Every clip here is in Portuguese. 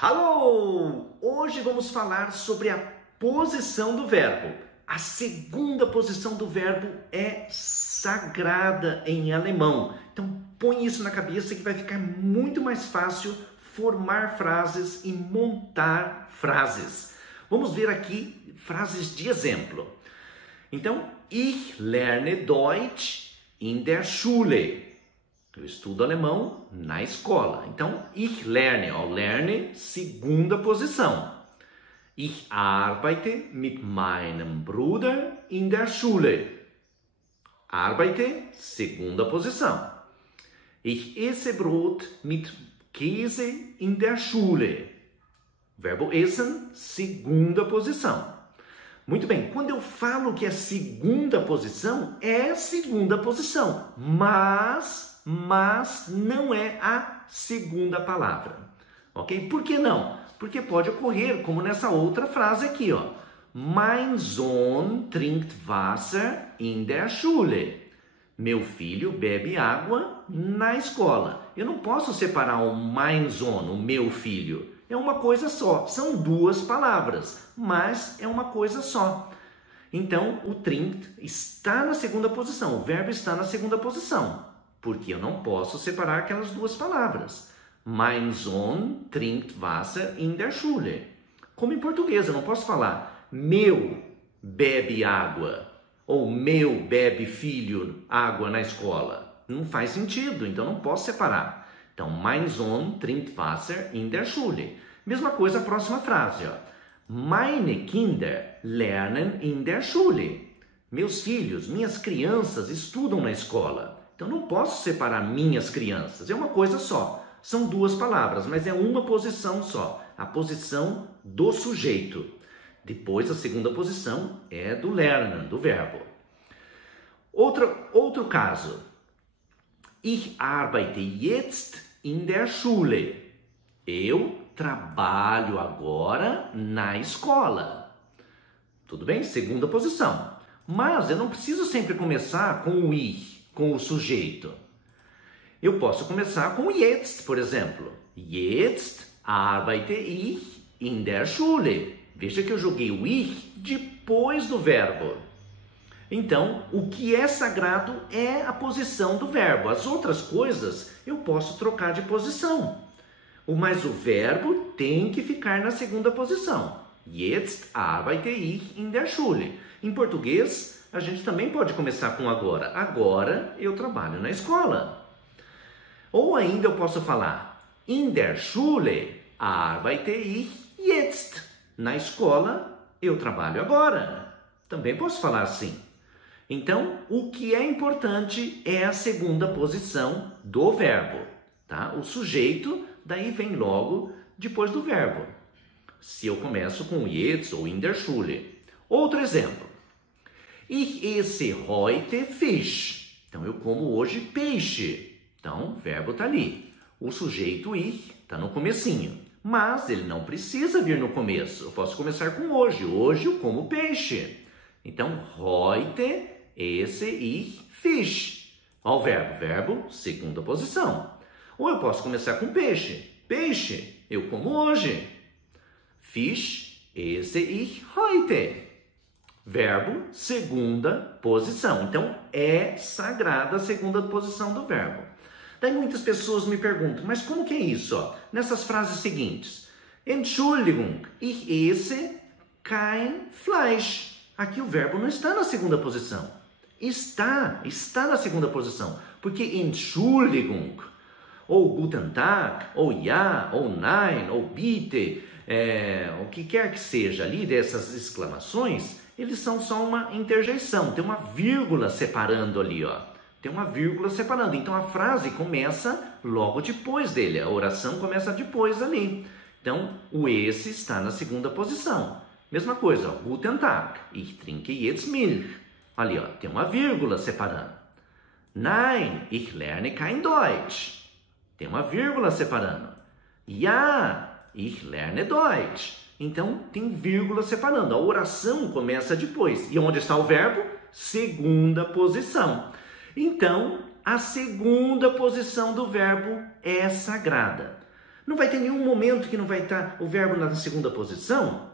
Hallo! Hoje vamos falar sobre a posição do verbo. A segunda posição do verbo é sagrada em alemão. Então põe isso na cabeça que vai ficar muito mais fácil formar frases e montar frases. Vamos ver aqui frases de exemplo. Então, ich lerne Deutsch in der Schule. Eu estudo alemão na escola. Então, ich lerne, lerne, segunda posição. Ich arbeite mit meinem Bruder in der Schule. Arbeite, segunda posição. Ich esse Brot mit Käse in der Schule. Verbo essen, segunda posição. Muito bem, quando eu falo que é segunda posição, é segunda posição, mas não é a segunda palavra, ok? Por que não? Porque pode ocorrer, como nessa outra frase aqui, ó. Mein Sohn trinkt Wasser in der Schule. Meu filho bebe água na escola. Eu não posso separar o mein Sohn, o meu filho. É uma coisa só. São duas palavras, mas é uma coisa só. Então, o trinkt está na segunda posição. O verbo está na segunda posição. Porque eu não posso separar aquelas duas palavras. Mein Sohn trinkt Wasser in der Schule. Como em português, eu não posso falar meu bebe água ou meu bebe filho água na escola. Não faz sentido, então não posso separar. Então, mein Sohn trinkt Wasser in der Schule. Mesma coisa a próxima frase, ó. Meine Kinder lernen in der Schule. Meus filhos, minhas crianças estudam na escola. Então, não posso separar minhas crianças. É uma coisa só. São duas palavras, mas é uma posição só. A posição do sujeito. Depois, a segunda posição é do lernen, do verbo. Outro caso. Ich arbeite jetzt in der Schule. Eu trabalho agora na escola. Tudo bem? Segunda posição. Mas eu não preciso sempre começar com o ich, com o sujeito. Eu posso começar com o jetzt, por exemplo. Jetzt arbeite ich in der Schule. Veja que eu joguei o ich depois do verbo. Então, o que é sagrado é a posição do verbo. As outras coisas eu posso trocar de posição. Mas o verbo tem que ficar na segunda posição. Jetzt arbeite ich in der Schule. Em português, a gente também pode começar com agora. Agora eu trabalho na escola. Ou ainda eu posso falar in der Schule arbeite ich jetzt. Na escola eu trabalho agora. Também posso falar assim. Então, o que é importante é a segunda posição do verbo, tá? O sujeito daí vem logo depois do verbo. Se eu começo com jetzt ou in der Schule. Outro exemplo. Ich esse heute Fisch. Então, eu como hoje peixe. Então, o verbo está ali. O sujeito ich está no comecinho. Mas ele não precisa vir no começo. Eu posso começar com hoje. Hoje eu como peixe. Então, heute esse ich Fisch. Olha o verbo, segunda posição. Ou eu posso começar com peixe. Peixe, eu como hoje. Fisch esse ich heute. Verbo, segunda posição. Então, é sagrada a segunda posição do verbo. Daí muitas pessoas me perguntam, mas como que é isso? Ó? Nessas frases seguintes. Entschuldigung, ich esse kein Fleisch. Aqui o verbo não está na segunda posição. Está na segunda posição. Porque Entschuldigung, ou Guten Tag, ou Ja, ou Nein, ou Bitte, o que quer que seja ali dessas exclamações, eles são só uma interjeição. Tem uma vírgula separando ali, ó. Tem uma vírgula separando. Então, a frase começa logo depois dele. A oração começa depois ali. Então, o esse está na segunda posição. Mesma coisa, ó. Guten Tag. Ich trinke jetzt Milch. Ali, ó. Tem uma vírgula separando. Nein, ich lerne kein Deutsch. Tem uma vírgula separando. Ja, ich lerne Deutsch. Então, tem vírgula separando. A oração começa depois. E onde está o verbo? Segunda posição. Então, a segunda posição do verbo é sagrada. Não vai ter nenhum momento que não vai estar o verbo na segunda posição?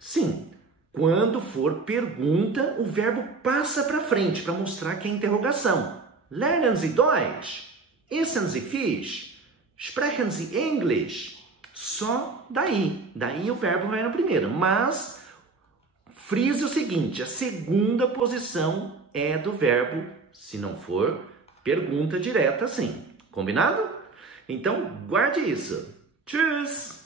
Sim, quando for pergunta, o verbo passa para frente para mostrar que é interrogação. Lernen Sie Deutsch? Essen Sie Fisch? Sprechen Sie English? Só daí. Daí o verbo vai no primeiro. Mas frise o seguinte, a segunda posição é do verbo, se não for pergunta direta, sim. Combinado? Então, guarde isso. Tschüss!